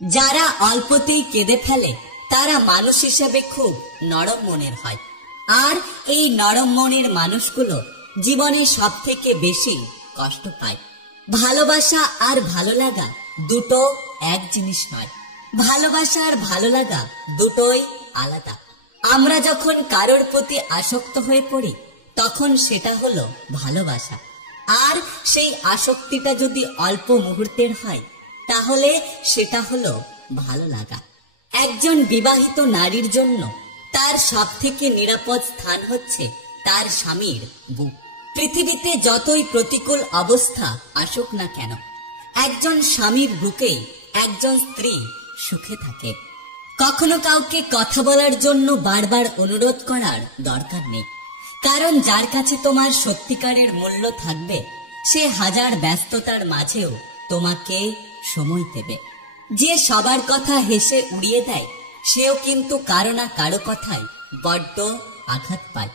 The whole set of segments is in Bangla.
যারা অল্পতেই কেঁদে ফেলে তারা মানুষ হিসেবে খুব নরম মনের হয়। আর এই নরম মনের মানুষগুলো জীবনে সব থেকে বেশি কষ্ট পায়। ভালোবাসা আর ভালো লাগা দুটো এক জিনিস নয়। ভালোবাসা আর ভালো লাগা দুটোই আলাদা। আমরা যখন কারোর প্রতি আসক্ত হয়ে পড়ি তখন সেটা হলো ভালোবাসা। আর সেই আসক্তিটা যদি অল্প মুহূর্তের হয় তাহলে সেটা হলো ভালো লাগা। একজন বিবাহিত নারীর জন্য তার সব থেকে নিরাপদ স্থান হচ্ছে তার স্বামীর বুক। পৃথিবীতে যতই প্রতিকূল অবস্থা আসুক না কেন, একজন স্বামীর বুকেই একজন স্ত্রী সুখে থাকে। কখনো কাউকে কথা বলার জন্য বারবার অনুরোধ করার দরকার নেই, কারণ যার কাছে তোমার সত্যিকারের মূল্য থাকবে সে হাজার ব্যস্ততার মাঝেও তোমাকে সময় দেবে। যে সবার কথা হেসে উড়িয়ে দেয় সেও কিন্তু কারো না কারো কথায় বড্ড আঘাত পায়,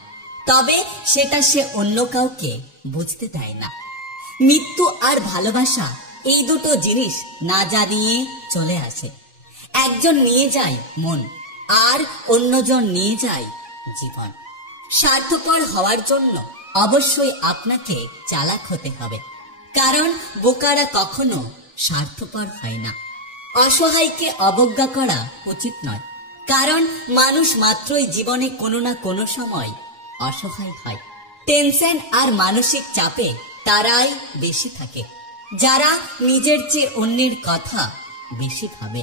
তবে সেটা সে অন্য কাউকে বুঝতে দেয় না। মৃত্যু আর ভালোবাসা এই দুটো জিনিস না জানিয়ে চলে আসে। একজন নিয়ে যায় মন আর অন্যজন নিয়ে যায় জীবন। স্বার্থপর হওয়ার জন্য অবশ্যই আপনাকে চালাক হতে হবে, কারণ বোকারা কখনো স্বার্থপর হয় না। অসহায়কে অবজ্ঞা করা উচিত নয়, কারণ মানুষ মাত্রই জীবনে কোনো না কোনো সময় অসহায় হয়। টেনশন আর মানসিক চাপে তারাই বেশি থাকে যারা নিজের চেয়ে অন্যের কথা বেশি ভাবে।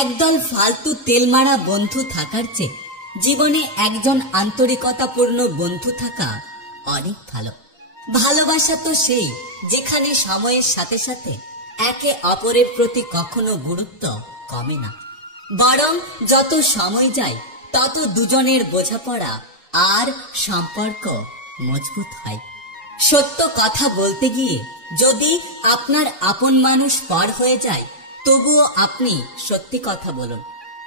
একদল ফালতু তেলমারা বন্ধু থাকার চেয়ে জীবনে একজন আন্তরিকতাপূর্ণ বন্ধু থাকা অনেক ভালো। ভালোবাসা তো সেই যেখানে সময়ের সাথে সাথে একে অপরের প্রতি কখনো গুরুত্ব কমে না, বরং যত সময় যায় তত দুজনের বোঝাপড়া আর সম্পর্ক মজবুত হয়। সত্য কথা বলতে গিয়ে যদি আপনার আপন মানুষ পর হয়ে যায় তবুও আপনি সত্যি কথা বলুন,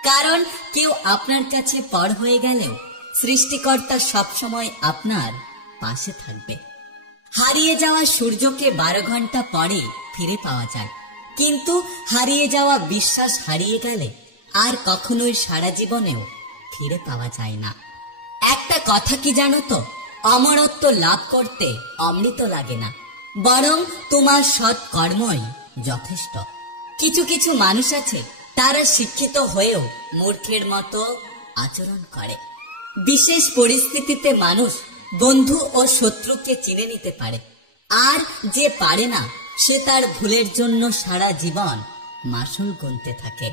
কারণ কেউ আপনার কাছে পর হয়ে গেলেও সৃষ্টিকর্তা সবসময় আপনার পাশে থাকবে। হারিয়ে যাওয়া সূর্যকে 12 ঘন্টা পরে ফিরে পাওয়া যায়, কিন্তু হারিয়ে যাওয়া বিশ্বাস হারিয়ে গেলে আর কখনোই সারা জীবনেও ফিরে পাওয়া যায় না। একটা কথা কি জানো তো, অমরত্ব লাভ করতে অমৃত লাগে না, বরং তোমার সৎ কর্মই যথেষ্ট। কিছু কিছু মানুষ আছে তারা শিক্ষিত হয়েও মূর্খের মতো আচরণ করে। বিশেষ পরিস্থিতিতে মানুষ বন্ধু ও শত্রুকে চিনে নিতে পারে, আর যে পারে না সে তার ভুলের জন্য সারা জীবন মাসুল গুনতে থাকে।